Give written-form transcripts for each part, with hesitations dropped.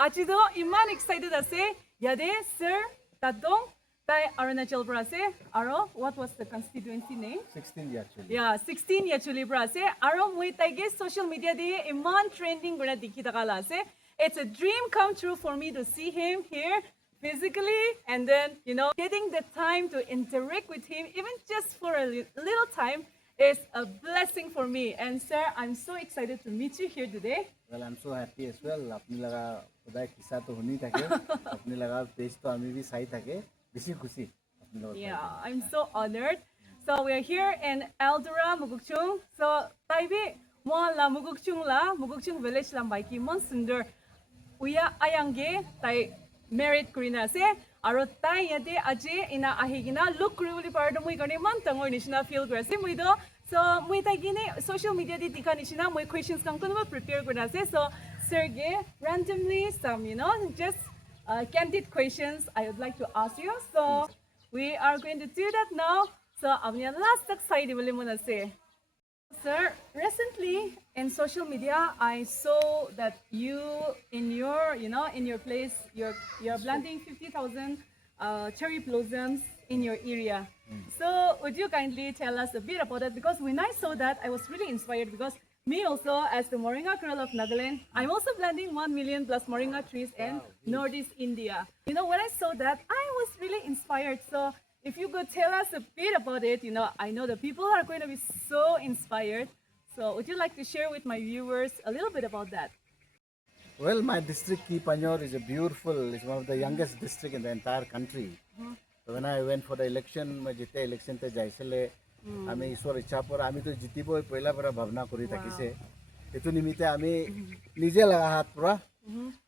Ajido iman excited ase. Yade sir tadong tai Arunachal pra ase. Aro what was the constituency name? 16 actually. Yeah, 16 actually pra ase. Aro moi taige social media de iman trending guna dikhi takala ase. It's a dream come true for me to see him here physically and then getting the time to interact with him even just for a little time is a blessing for me. And sir, I'm so excited to meet you here today. Well, I'm so happy as well. अपनी लगा खुदा किस्सा तो होनी था के अपनी लगा page तो हमें भी सही था के बिसी खुशी अपनी लगा Yeah, I'm so honored. So we are here in Eldora, Mugukchung. So taibi mo la Mugukchung village la baiki mon sundar. Uya ayange tai married kurina se aro tai yate aje ina ahigina look really part mui gane man tangor nishna feel grasi mui do so mui tai gine social media di tika nishna mui questions kang kuno prepare kurna se so Sergey randomly some just candid questions I would like to ask you so we are going to do that now so amnya last tak side bole mona se. Sir, recently in social media, I saw that you, in your place, you're planting 50,000 cherry blossoms in your area. So, would you kindly tell us a bit about it? Because when I saw that, I was really inspired. Because me also, as the Moringa girl of Nagaland, I'm also planting 1 million plus Moringa trees in Northeast India. When I saw that, I was really inspired. So. If you could tell us a bit about it, I know the people are going to be so inspired. So would you like to share with my viewers a little bit about that? Well, my district, Kipanyor, is it's one of the youngest district in the entire country. So when I went for the election, I jite election te jaisele, ami iswar ichha por ami to jitibo pehla bara bhavna kori thakise. Etu nimite ami nije laga hat pura.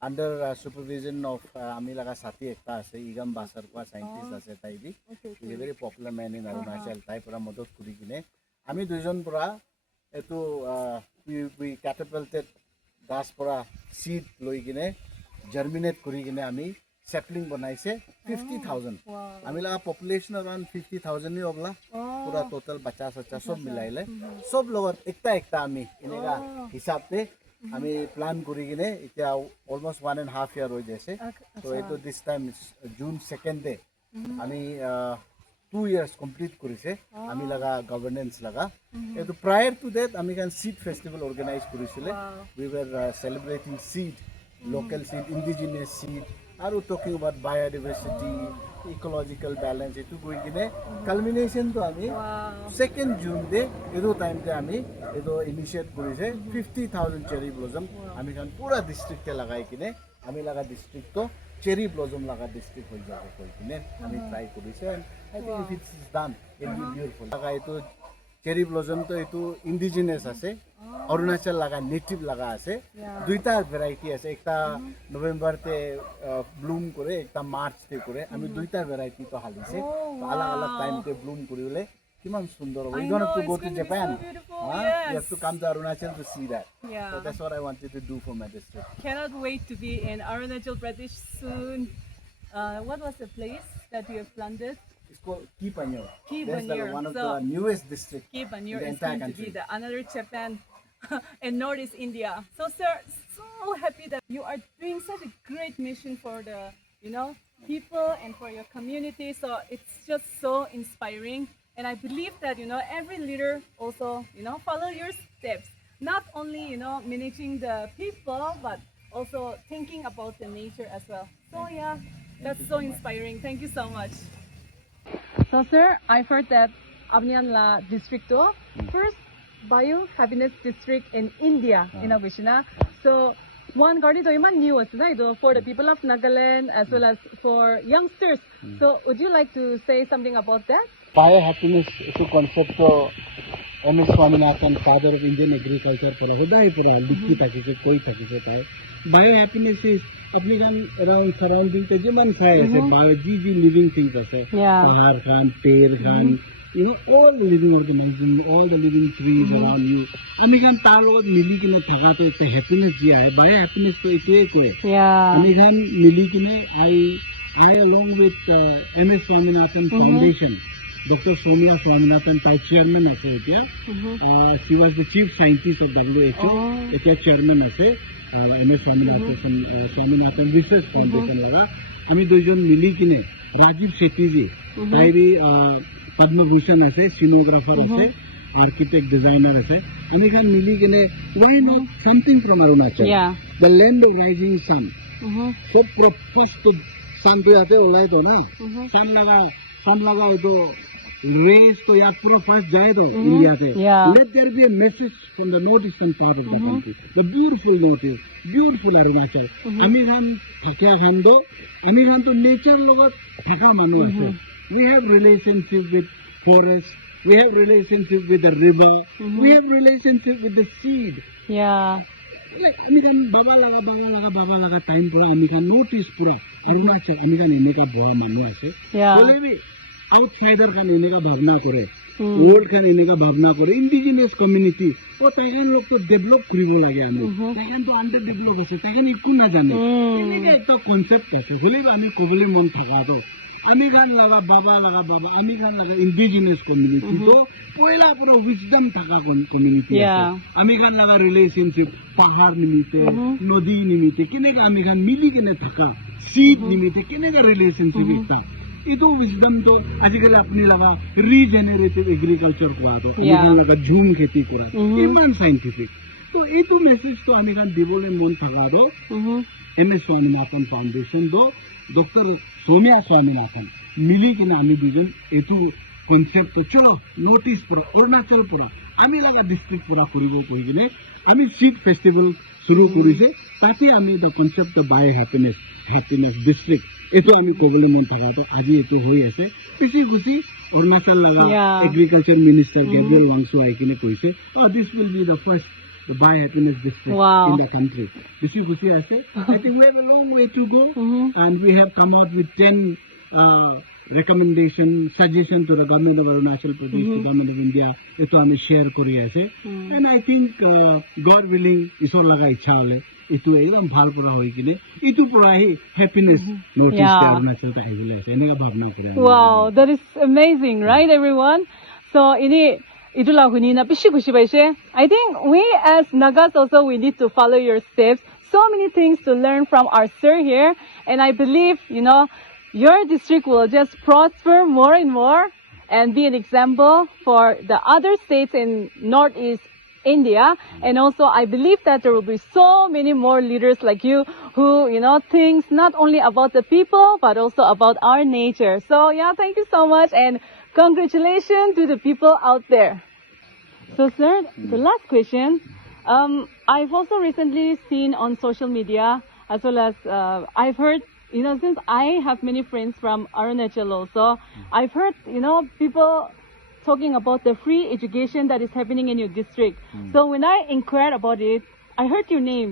Under supervision of ami laga sati ekta ase Igam Basar kwa scientist ase tai bi is a very popular man in Arunachal tai pura modot kuri kine ami duijon pura etu we catapulted gas pura seed loi kine germinate kuri kine ami sapling banaise 50,000 ami laga population around 50,000 ni obla pura total 50 sob milaile sob logot ekta ami inega hisab te আমি plan কৰি কিনে এতিয়া almost 1.5 ইয়াৰ হৈ যাইছে তো এইটো this time June 2nd day আমি 2 years complete কৰিছে আমি লাগা গভৰ্নেন্স লাগা এইটো প্ৰায়ৰ টু দ্যাট আমি কান সিড ফেষ্টিভেল অৰ্গানাইজ কৰিছিলে we were celebrating seed local seed indigenous seed আৰু talking about biodiversity ecological balance এটু গৈ কিনে কালমিনেশন তো আমি 2nd জুন ডে এটো টাইম তে আমি এটো ইনিশিয়েট কৰিছে 50,000 চেরি ব্লসম আমি কান পুরা ডিস্ট্রিক্টে লাগাই কিনে আমি লাগা ডিস্ট্রিক্ট তো চেরি ব্লসম লাগা ডিস্ট্রিক্ট হৈ যাব কই কিনে আমি ট্রাই কৰিছে I think if it's done it will be beautiful লাগা এটো চেরি ব্লসম তো এটো ইন্ডিজিনাস আছে অৰুণাচল লাগা নেটিভ লাগা আছে দুইটা ভ্যারাইটি আছে একটা নভেম্বর তে ব্লুম করে একটা মার্চ তে করে আমি দুইটা ভ্যারাইটি তো হালিছে আলাদা আলাদা টাইম তে ব্লুম করিলে কিমান সুন্দর হবে you have to go to Japan you have to come to Arunachal to see that so that's what I wanted to do for my district. Cannot wait to be in Arunachal Pradesh soon. What was the place that you have planted? It's called Kipanyor. Kipanyor. That's one of the newest districts Kipanyor in the is entire going country. to be the another Japan in Northeast India. So sir, so happy that you are doing such a great mission for the people and for your community. So it's just so inspiring. And I believe that, every leader also, follow your steps. Not only, managing the people, but also thinking about the nature as well. So yeah, that's so inspiring. Thank you so much. So sir, I've heard that Abnianla district first bio-happiness district in India, in Abishina. So one garden new for the people of Nagaland as well as for youngsters. So would you like to say something about that? Bio-happiness is a concept to MS Swaminathan, father of Indian agriculture, पर होता है पूरा लिखी ताकि से कोई ताकि से पाए Bio-happiness is अपने Khan around surrounding ते जो मन खाए ऐसे bio जी living things ऐसे पहाड़ खान पेड़ Khan all the living organisms, all the living trees around you. अमी खान तारों मिली की ना थका तो इसे happiness दिया है Bio-happiness तो इसे कोई अमी खान मिली की ना I along with MS Swaminathan Foundation. Dr. Somya Swaminathan, Thai chairman ase etia. She was the chief scientist of WHO. Etia chairman ase. MS Swaminathan Research Foundation laga আমি দুইজন মিলি কিনে রাজীব শেট্টি জি তাইরি পদ্মভূষণ আছে সিনোগ্রাফার আছে architect designer আছে আমি খান মিলি কিনে why not something from Arunachal Yeah. the land of rising sun so first sun to आते ओलाय तो ना sun लगा तो rays तो याद पूरा first जाए तो India say Yeah. let there be a message from the northeastern part of the country the beautiful Arunachal আমি খান থাকিয়া খান দো আমি খান তো nature লগত থাকা মানুহ আছে we have relationship with forest we have relationship with the river we have relationship with the seed Yeah. আমি খান বাবা লাগা টাইম পুরা আমি খান নোটিস পুরা অৰুণাচল আমি খান এনেকা বহা মানুহ আছে Yeah. বলে আউটসাইডার খান এনেকা ভাবনা করে ওল্ড খান এনেকা ভাবনা করে ইন্ডিজিনিয়াস কমিউনিটি ও তাইখান লোক তো ডেভেলপ কৰিব লাগে আমি তাইখান তো আন্ডার ডেভেলপ আছে তাইখান একো নাজানে এনেকা একটা কনসেপ্ট আছে বলে আমি কবলে মন থাকা তো আমি খান লাগা বাবা আমি খান লাগা ইন্ডিজিনিয়াস কমিউনিটি তো পয়লা পুরো উইজডম থাকা কমিউনিটি Yeah. আমি খান লাগা রিলেশনশিপ পাহাড় নিমিতে নদী নিমিতে কেনেকা আমি খান মিলি কেনে থাকা সিড নিমিতে কেনেকা রিলেশনশিপ এটা এইটো উইজডম তো আজিকালি আপুনি লাগা রিজেনারেটিভ এগ্রিকালচার কৰা তো Yeah. আমি লাগা ঝুম খেতি কৰা ইমান সাইন্টিফিক তো এইটো মেসেজ তো আমি খান দিবলে মন থাকা তো MS Swaminathan Foundation do Dr. Somya Swaminathan মিলি কিনে আমি দুজন এইটো কনসেপ্ট তো চলো নোটিস পুরা অৰুণাচল পুৰা আমি লাগা ডিস্ট্ৰিক্ট পুৰা কৰিব কই কিনে আমি সিড ফেস্টিভেল শুৰু কৰিছে তাতে আমি the concept of by happiness district এইটো আমি কবলে মন থাকা তো আজি এইটো হৈ আছে পিছি খুশি অৰুণাচল লাগা Yeah. এগ্রিকালচার মিনিস্টার গেব্রিয়েল ওয়াংসু আই কিনে কৈছে this will be the first by happiness district Wow. in the country. This is what I say. I think we have a long way to go, and we have come out with 10 recommendation, suggestion to the government of Arunachal Pradesh, to the government of India. Ito ami share kori ase, and I think God willing, isor laga ichha hole. Ito ekdam bhal pura hoy kine. Ito pura hi happiness notice Yeah. te Arunachal ta aibole ase. Enega bhabna kare. Wow, that is amazing, right, everyone? So, ini itula huni na pishi kushi paise. I think we as Nagas also we need to follow your steps. So many things to learn from our sir here, and I believe your district will just prosper more and more and be an example for the other states in Northeast India. And also, I believe that there will be so many more leaders like you who, thinks not only about the people, but also about our nature. So, yeah, thank you so much. And congratulations to the people out there. So, sir, the last question. I've also recently seen on social media, as well as I've heard, since I have many friends from Arunachal also, I've heard, people talking about the free education that is happening in your district. So when I inquired about it, I heard your name.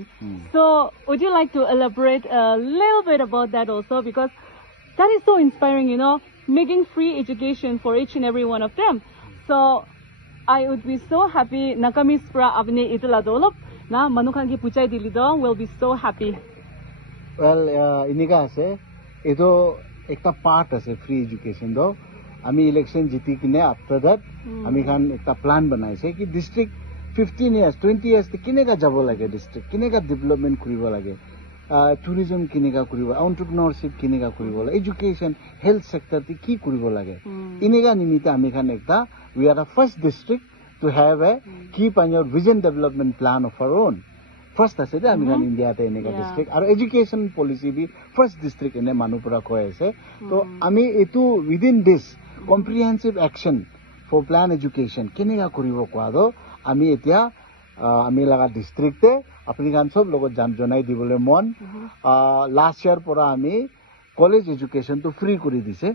So would you like to elaborate a little bit about that also? Because that is so inspiring, making free education for each and every one of them. So I would be so happy. Nakamis pra apne itula dolop na manukan ki puchai dili do will be so happy. Well, এনেকা আছে এইটো একটা part আছে free education দো আমি election জিতি কিনে after that আমি খান একটা প্ল্যান বনাইছে কি ডিস্ট্রিক্ট 15 ইয়ার্স 20 ইয়ার্স কেনেকা যাব লাগে ডিস্ট্রিক্ট কেনেকা ডেভেলপমেন্ট কৰিব লাগে টুৰিজম কেনেকা কৰিব এন্টাৰপ্ৰেনিয়ৰশিপ কেনেকা কৰিব লাগে এডুকেশন হেলথ সেক্টৰ কি কৰিব লাগে এনেকা নিমিত্তে আমি খান একটা we are the first district to have a keep on your vision development plan of our own first আছে দে আমি খান ইন্ডিয়াতে এনেকা ডিস্ট্রিক্ট আৰু education policy be first district এনে মানুহ পৰা কৈ আছে তো আমি এটো within this comprehensive action for plan education কেনেকা কৰিব কোৱা দো আমি এতিয়া আমি লাগা ডিস্ট্ৰিক্টে আপুনি খান সব লগত জনাই দিবলৈ মন লাস্ট ইয়াৰ পৰা আমি কলেজ এডুকেশন তো ফ্ৰি কৰি দিছে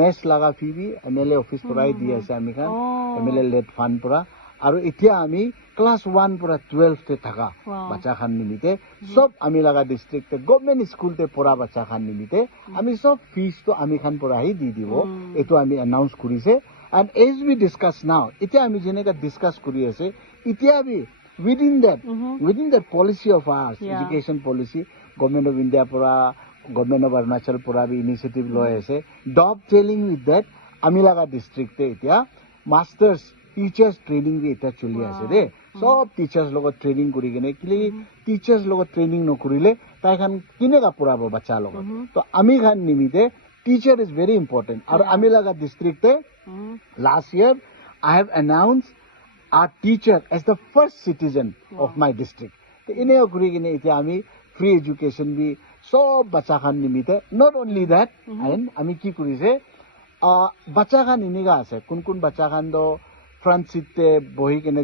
মেছ লাগা ফি বি এমএলএ অফিস পৰাই দি আছে আমি খান এমএলএ লেড ফান্ড পৰা আৰু এতিয়া আমি ক্লাস 1 পৰা 12 তে থাকা বাচ্চা খান নিমিতে সব আমি লাগা ডিস্ট্রিক্টে গভর্নমেন্ট স্কুল তে পড়া বাচ্চা খান নিমিতে আমি সব ফিস তো আমি খান পৰা হি দি দিব এটো আমি অ্যানাউন্স কৰিছে and as we discuss now এতিয়া আমি যেনেকা ডিসকাস কৰি আছে এতিয়া আমি within that policy of ours education policy government of India পৰা government of Arunachal পৰা বি initiative লৈ আছে dovetailing with that আমি লাগা ডিস্ট্রিক্টে এতিয়া মাস্টার্স টিচার্স ট্রেনিং বি এটা চলি আছে দে সব টিচার্স লগত ট্রেনিং করি কিনে কিলে টিচার্স লগত ট্রেনিং নকরিলে তাই খান কিনেগা পড়াবো বাচ্চা লগত তো আমি খান নিমিতে টিচার ইজ ভেরি ইম্পর্টেন্ট আর আমি লাগা ডিস্ট্রিক্টে last year I have announced our teacher as the first citizen of my district তো ইনে করি কিনে এটা আমি ফ্রি এডুকেশন বি সব বাচ্চা খান নিমিতে not only that and আমি কি করিছে বাচ্চা খান ইনিগা আছে কোন কোন বাচ্চা খান তো ফ্রন্ট সিটে বহি কিনে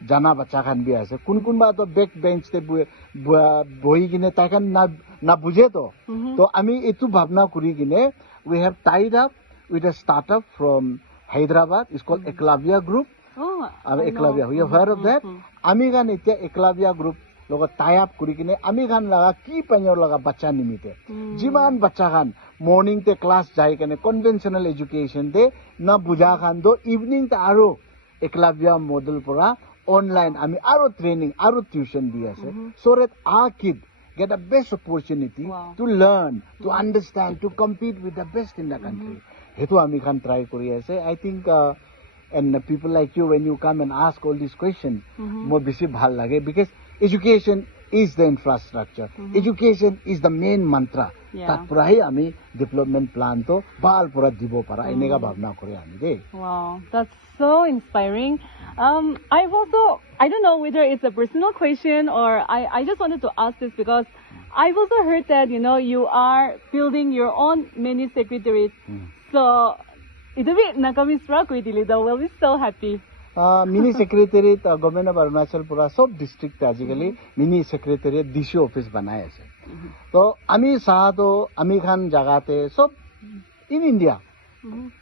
জানা বাচ্চা খান বি আছে কোন কোন বা তো ব্যাক বেঞ্চতে বহি কিনে তাই খান না বুঝে তো আমি এটু ভাবনা করি কিনে we have tied up with a startup from Hyderabad. It's called Eklavya Group. Eklavya. You have heard of that? Ami gan itya Eklavya Group logo tie up kuri kine ami gan laga ki panyor laga bacha nimite. Jiman bacha gan morning te class jai kane conventional education te na buja gan do evening te aro Eklavya model pora online ami aro training aro tuition di ase so that our kid get the best opportunity to learn, to understand, to compete with the best in the country. Hetu ami khan try kori ase. I think and people like you when you come and ask all these questions, more bisi bhal lage because education is the infrastructure. Education is the main mantra. Tat purai ami development plan to bal pura dibo para inega bhavna kore ami de. Wow, that's so inspiring. I don't know whether it's a personal question or I just wanted to ask this because I've also heard that, you are building your own mini secretariat. So, it'll be Nakami struck with you, we'll be so happy. Mini secretariat government of Arunachal Pura sub district basically mini secretariat DC office banaya ase. So, ami sahado ami khan jagate sab in India.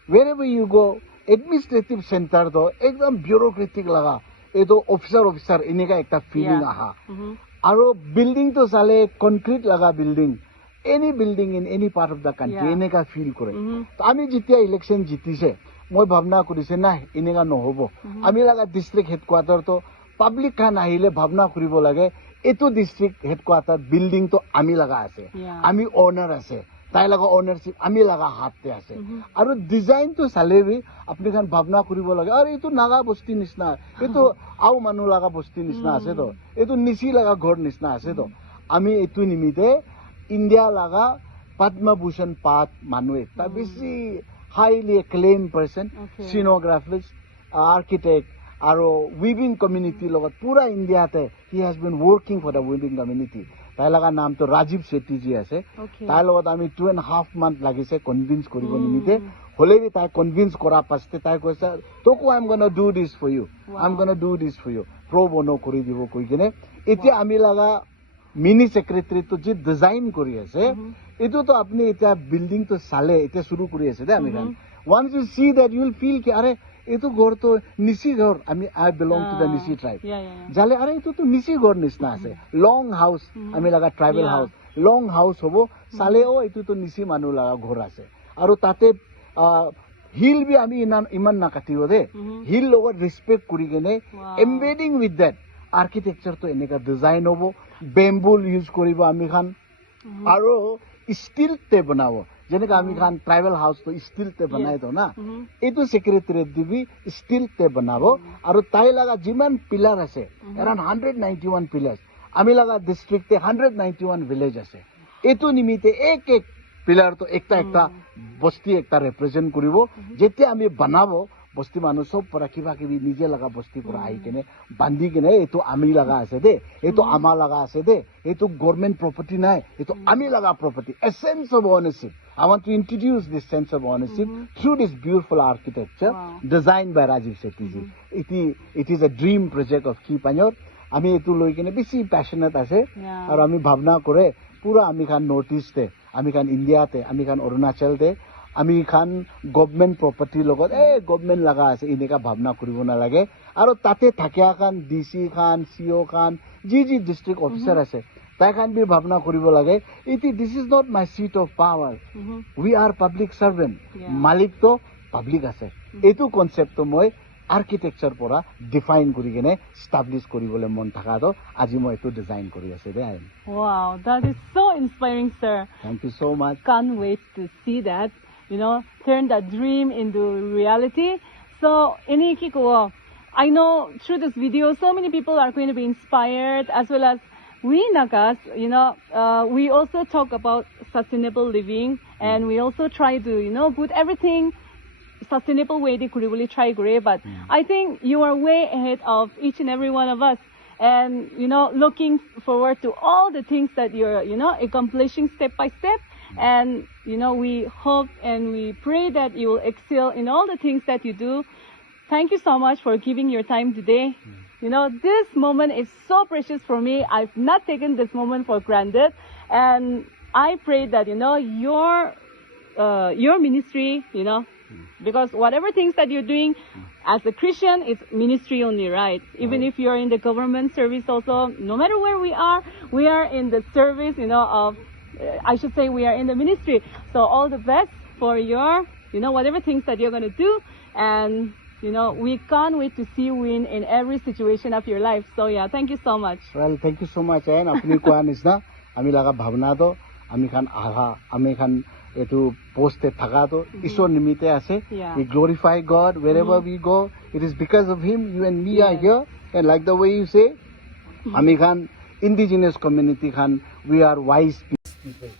Wherever you go, administrative center to ekdam bureaucratic laga. ये तो officer इन्हीं का एक feeling आहा और building तो साले concrete लगा building any building in any part of the country इन्हीं का फील करे तो आमी जितिया इलेक्शन जीती से मैं भावना करिसे ना इन्हीं का নহবো आमी लगा डिस्ट्रिक्ट हेडक्वार्टर तो पब्लिक का नाहिले भावना करिब लागे एतो डिस्ट्रिक्ट हेडक्वार्टर बिल्डिंग तो आमी लगा আছে आमी ओनर আছে তাই লগা ওনারশিপ আমি লগা হাতে আছে আৰু ডিজাইন তো চালে বি আপনি খান ভাবনা কৰিব লাগে আৰু এটো নাগা বস্তি নিছনা এটো আও মানু লগা বস্তি নিছনা আছে তো এটো নিচি লগা ঘৰ নিছনা আছে তো আমি এটো নিমিতে ইন্ডিয়া লগা পদ্মভূষণ পাত মানু একটা বেছি হাইলি এক্লেম পারসন সিনোগ্রাফিস্ট আর্কিটেক্ট আৰু উইভিং কমিউনিটি লগত পুরা ইন্ডিয়াতে he has been working for the weaving community তাই লগা নাম তো রাজীব শেট্টি জি আছে তাই লগত আমি 2.5 month লাগিছে কনভিন্স কৰিব নিমিতে হলে বি তাই কনভিন্স কৰা পাছতে তাই কৈছে তোকো I am gonna do this for you I am gonna do this for you pro bono কৰি দিব কৈ কিনে এতিয়া আমি লগা মিনি সেক্ৰেটাৰি তো যে ডিজাইন কৰি আছে এটো তো আপনি এটা বিল্ডিং তো চালে এটা শুৰু কৰি আছে দে আমি গান once you see that you will feel ki are eto gor to nisi gor I belong to the Nisi tribe jale are eto to nisi gor nisna ase long house ami laga tribal house long house hobo sale o eto to nisi manu laga ghor ase aru tate hill bi ami iman na katibo de hill logo respect kuri gene embedding with that architecture to eneka design hobo bamboo use koribo ami khan aru steel te banabo যেনেকে আমি খান tribal হাউস তো steel তে বনাই তো না এইটো secretariat দিবি steel তে বনাব আৰু তাই লাগা যিমান পিলার আছে এরাউন্ড 191 পিলার্স আমি লাগা ডিস্ট্রিক্টে 191 ভিলেজ আছে এইটো নিমিতে এক এক পিলার তো একটা বস্তি একটা রিপ্রেজেন্ট কৰিব যেতিয়া আমি বনাব বস্তি মানুহ সব পৰা কিবা কিবি নিজে লাগা বস্তি পৰা আহি কেনে বান্ধি কেনে এইটো আমি লাগা আছে দে এইটো আমা লাগা আছে দে এইটো গভর্নমেন্ট প্রপার্টি নাই এইটো আমি লাগা property a sense of ownership. I want to introduce this sense of ownership through this beautiful architecture designed by Rajiv Sethi ji. It is a dream project of Ki Panyor. আমি এইটো লৈ কেনে বেছি passionate আছে আৰু আমি ভাবনা কৰে পুৰা আমি খান নৰ্থ ইস্টে আমি খান ইন্ডিয়াতে আমি খান অৰুণাচলতে আমি খান গভৰ্নমেন্ট প্ৰপাৰ্টি লগত গভৰ্নমেন্ট লাগা আছে এনেকা ভাবনা কৰিব নালাগে আৰু তাতে থাকিয়া খান ডিসি খান সিও খান জি ডিস্ট্ৰিক্ট অফিসাৰ আছে তাই খান বি ভাবনা কৰিব লাগে this is not my seat of power we are public servant মালিক তো পাব্লিক আছে এইটো কনসেপ্ট মই আর্কিটেকচার পৰা ডিফাইন কৰি কেনে স্টাবলিশ কৰিবলৈ মন থাকা তো আজি মই এইটো ডিজাইন কৰি আছে দে Wow, that is so inspiring, sir. Thank you so much. Can't wait to see that, turn that dream into reality. So, ini kiko, I know through this video, so many people are going to be inspired, as well as we Nagas, we also talk about sustainable living, and we also try to, put everything sustainable way they could really try great. But I think you are way ahead of each and every one of us. And, looking forward to all the things that you're, accomplishing step by step. And, we hope and we pray that you will excel in all the things that you do. Thank you so much for giving your time today. This moment is so precious for me. I've not taken this moment for granted. And I pray that, your ministry, because whatever things that you're doing as a Christian, it's ministry only, right? Even if you're in the government service also, no matter where we are in the service, of, I should say we are in the ministry. So all the best for your, whatever things that you're going to do. And, we can't wait to see you win in every situation of your life. So yeah, thank you so much. Well, thank you so much. And apni ko anisna, ami laga bhavna do, ami khan aha, ami khan etu post te thaka do. Isor nimite ase. Yeah. We glorify God wherever we go. It is because of Him. You and me are here. And like the way you say, ami khan indigenous community khan, we are wise people.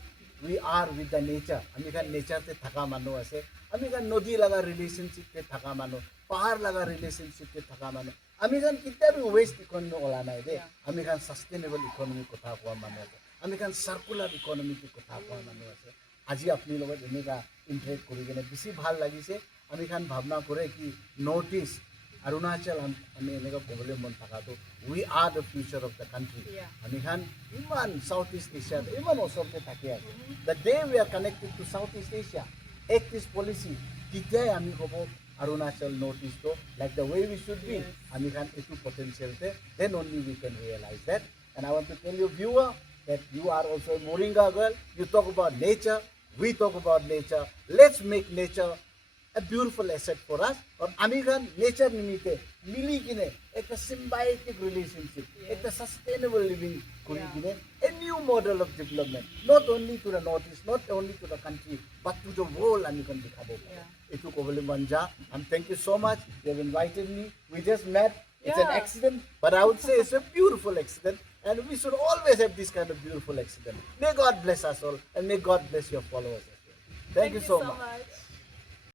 We are with the nature. Ami khan nature te thaka manu ase. Ami khan nodi laga relationship te thaka manu. Pahar laga relationship te thaka manu. Ami khan kitta bhi waste economy ola nai de. Ami khan sustainable economy kotha koa manu ase. Ami khan circular economy ki kotha koa manu ase. Aji apni logot eneka interact kori kene bisi bhal lagise. Ami khan bhavna kore ki notice Arunachal ami eneka kobole mon thaka to we are the future of the country. Ami khan iman Southeast Asia iman osor te thake ase. The day we are connected to Southeast Asia, act this policy, titya ami kobo Arunachal notice to like the way we should be. Ami khan etu potential te, then only we can realize that. And I want to tell you viewer that you are also a Moringa girl. You talk about nature, we talk about nature. Let's make nature a beautiful asset for us. और आमी कन nature निमित्ते मिली किने एक symbiotic relationship, एक sustainable living करी किने a new model of development, not only to the northeast, not only to the country, but to the world. आमी कन दिखाबो. इतु कोबले मंजा. And thank you so much. You have invited me. We just met. It's an accident, but I would say it's a beautiful accident. And we should always have this kind of beautiful accident. May God bless us all, and may God bless your followers as well. Thank you so much.